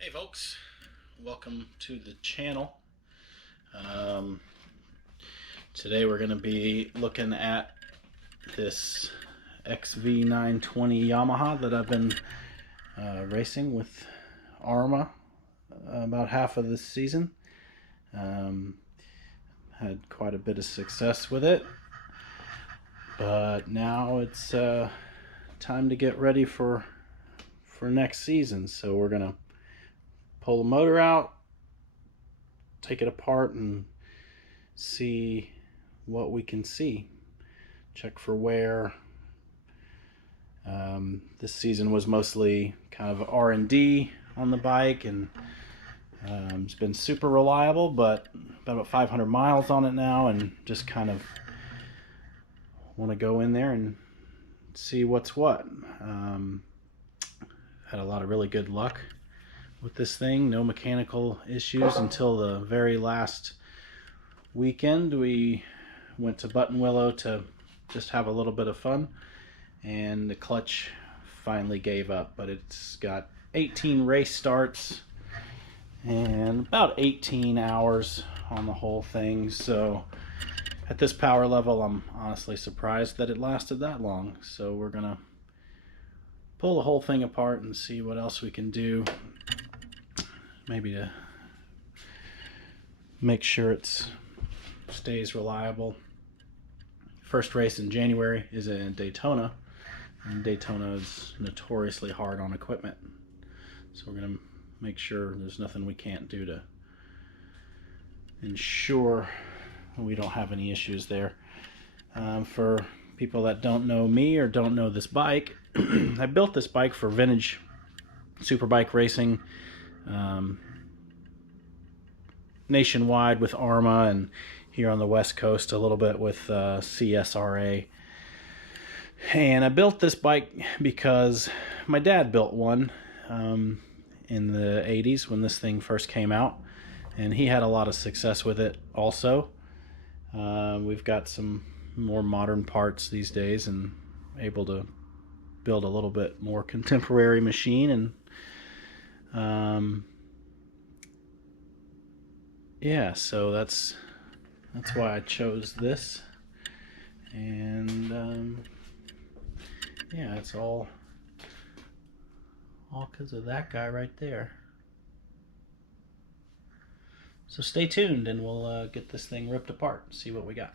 Hey folks, welcome to the channel. Today we're going to be looking at this XV920 Yamaha that I've been racing with Arma about half of this season. Had quite a bit of success with it, but now it's time to get ready for next season. So we're going to pull the motor out, take it apart, and see what we can see. Check for wear. This season was mostly kind of R&D on the bike, and it's been super reliable, but about 500 miles on it now, and just kind of want to go in there and see what's what. Had a lot of really good luck with this thing. No mechanical issues until the very last weekend. We went to Buttonwillow to just have a little bit of fun, and the clutch finally gave up. But it's got 18 race starts and about 18 hours on the whole thing. So at this power level, I'm honestly surprised that it lasted that long. So we're gonna pull the whole thing apart and see what else we can do, maybe to make sure it stays reliable. First race in January is in Daytona, and Daytona is notoriously hard on equipment. So we're going to make sure there's nothing we can't do to ensure we don't have any issues there. For people that don't know me or don't know this bike, I built this bike for vintage superbike racing nationwide with Arma, and here on the West Coast a little bit with CSRA. And I built this bike because my dad built one in the 80s when this thing first came out, and he had a lot of success with it also. We've got some more modern parts these days and able to build a little bit more contemporary machine, and yeah, so that's why I chose this. And yeah, it's all because of that guy right there. So stay tuned, and we'll get this thing ripped apart, see what we got.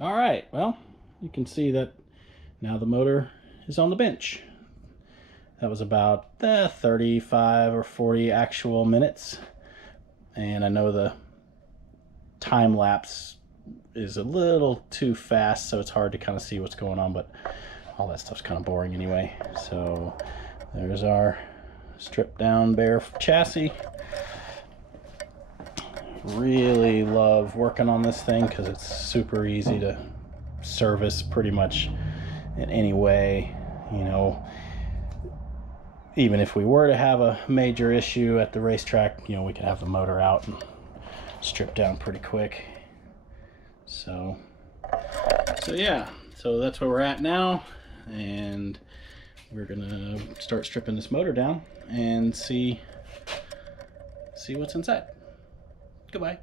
All right, well, you can see that now the motor is on the bench. That was about 35 or 40 actual minutes. And I know the time lapse is a little too fast, so it's hard to kind of see what's going on, but all that stuff's kind of boring anyway. So there's our stripped down bare chassis. Really love working on this thing because it's super easy to service pretty much in any way. You know, even if we were to have a major issue at the racetrack, you know, we could have the motor out and strip down pretty quick. So yeah, so that's where we're at now, and we're gonna start stripping this motor down and see what's inside. Goodbye.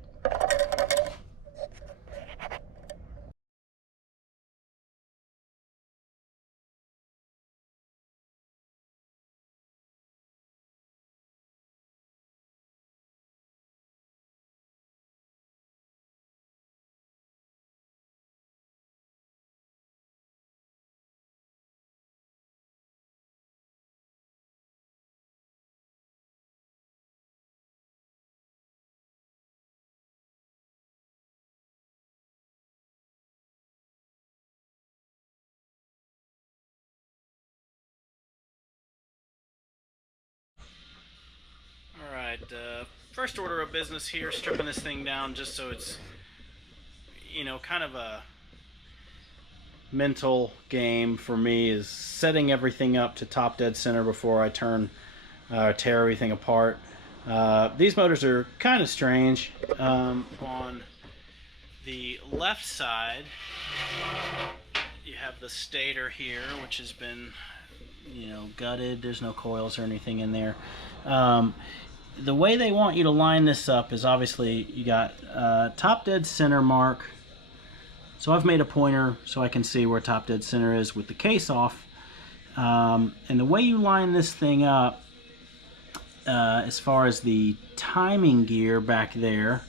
Alright, first order of business here, stripping this thing down just so it's, you know, kind of a mental game for me, is setting everything up to top dead center before I tear everything apart. These motors are kind of strange. On the left side, you have the stator here, which has been, you know, gutted. There's no coils or anything in there. The way they want you to line this up is obviously you got top dead center mark. So I've made a pointer so I can see where top dead center is with the case off. And the way you line this thing up, as far as the timing gear back there,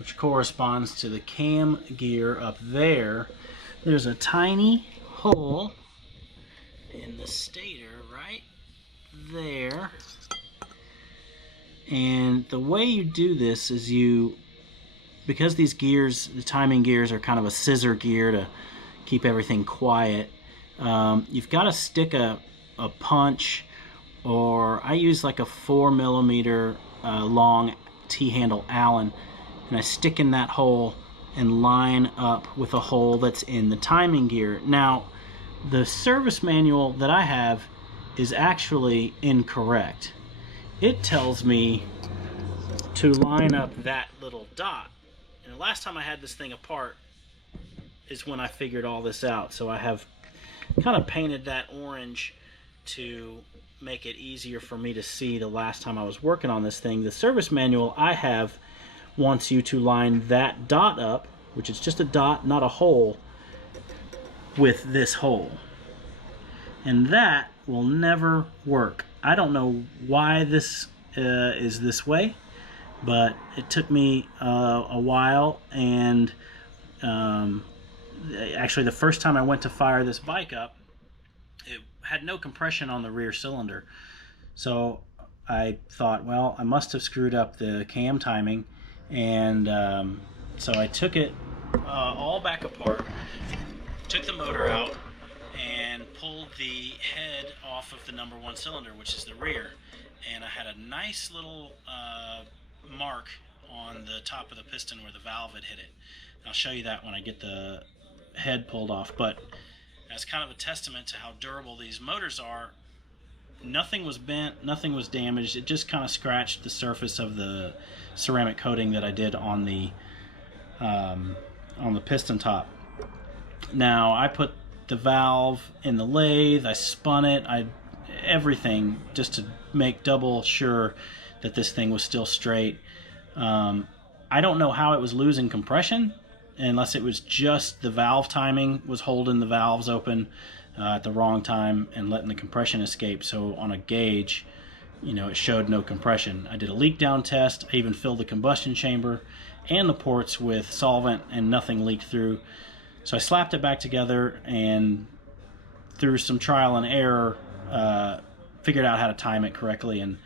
which corresponds to the cam gear up there, there's a tiny hole in the stator right there. And the way you do this is because these gears, the timing gears, are kind of a scissor gear to keep everything quiet, you've got to stick a punch, or I use like a 4mm long T-handle Allen, and I stick in that hole and line up with a hole that's in the timing gear. Now, the service manual that I have is actually incorrect. It tells me to line up that little dot. And the last time I had this thing apart is when I figured all this out. So I have kind of painted that orange to make it easier for me to see the last time I was working on this thing. The service manual I have wants you to line that dot up, which is just a dot, not a hole, with this hole. And that will never work. I don't know why this is this way, but it took me a while, and actually the first time I went to fire this bike up, it had no compression on the rear cylinder. So I thought, well, I must have screwed up the cam timing, and so I took it all back apart, took the motor out, and pulled the head off of the #1 cylinder, which is the rear, and I had a nice little mark on the top of the piston where the valve had hit it. I'll show you that when I get the head pulled off, but as kind of a testament to how durable these motors are, nothing was bent, nothing was damaged. It just kind of scratched the surface of the ceramic coating that I did on the piston top. Now, I put the valve in the lathe, I spun it, everything just to make double sure that this thing was still straight. I don't know how it was losing compression, unless it was just the valve timing was holding the valves open at the wrong time and letting the compression escape. So on a gauge, it showed no compression. I did a leak down test. I even filled the combustion chamber and the ports with solvent and nothing leaked through. So I slapped it back together and through some trial and error figured out how to time it correctly. And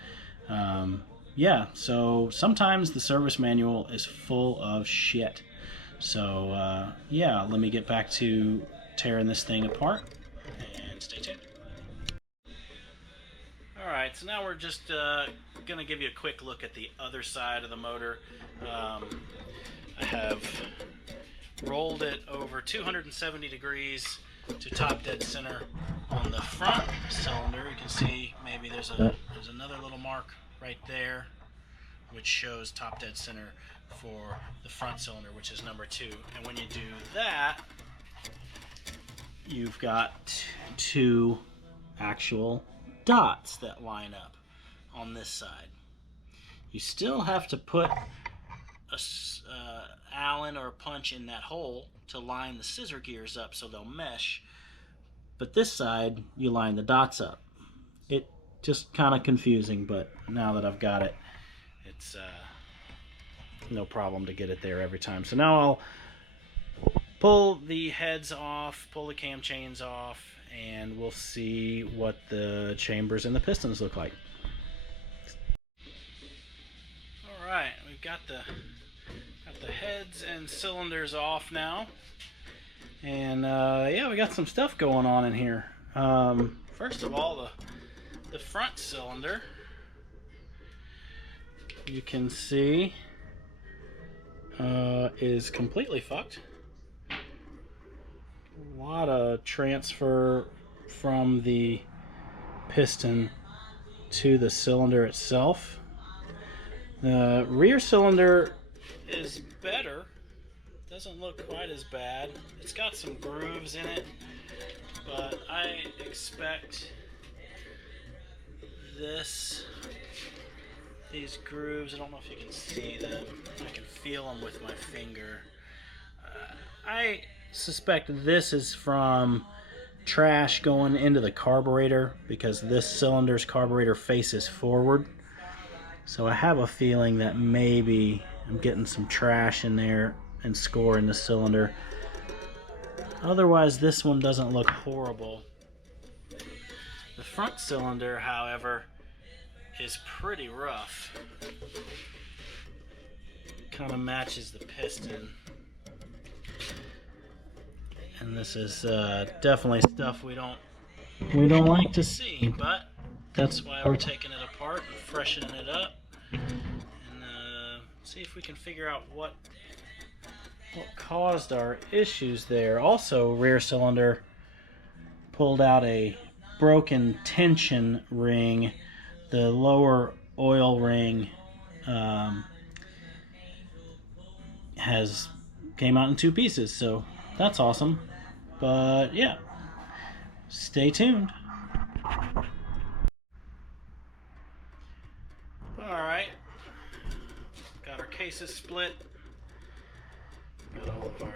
yeah, so sometimes the service manual is full of shit. So yeah, let me get back to tearing this thing apart and stay tuned. Alright, so now we're just going to give you a quick look at the other side of the motor. I have rolled it over 270 degrees to top dead center on the front cylinder. You can see maybe there's another little mark right there which shows top dead center for the front cylinder, which is number 2. And when you do that, you've got 2 actual dots that line up on this side. You still have to put a Allen or a punch in that hole to line the scissor gears up so they'll mesh, but this side you line the dots up. It just kind of confusing, but now that I've got it, it's no problem to get it there every time. So now I'll pull the heads off, pull the cam chains off, and we'll see what the chambers and the pistons look like. Alright, we've got the heads and cylinders off now. And yeah, we got some stuff going on in here. First of all, the front cylinder, you can see, is completely fucked. A lot of transfer from the piston to the cylinder itself. The rear cylinder is better. Doesn't look quite as bad. It's got some grooves in it, but I expect these grooves, I don't know if you can see them. I can feel them with my finger. I suspect this is from trash going into the carburetor, because this cylinder's carburetor faces forward. So I have a feeling that maybe I'm getting some trash in there and scoring the cylinder. Otherwise, this one doesn't look horrible. The front cylinder, however, is pretty rough. Kind of matches the piston. And this is definitely stuff we don't like to see, but that's why we're taking it apart and freshening it up, and see if we can figure out what caused our issues there. Also, rear cylinder pulled out a broken tension ring. The lower oil ring came out in 2 pieces, so that's awesome. But yeah, stay tuned. Alright, got our cases split, got all of our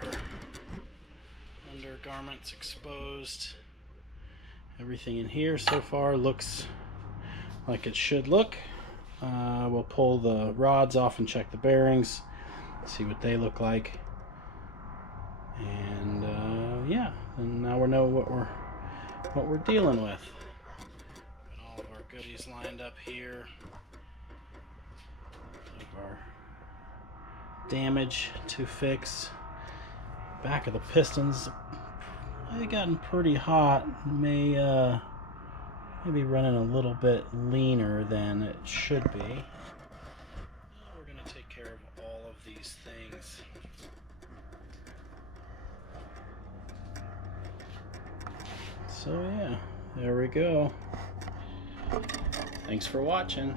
undergarments exposed. Everything in here so far looks like it should look. We'll pull the rods off and check the bearings, see what they look like. And yeah, and now we know what we're dealing with. Got all of our goodies lined up here. Of our damage to fix. Back of the pistons, they've gotten pretty hot. May be running a little bit leaner than it should be. We're going to take care of all of these things. So yeah, there we go. Thanks for watching.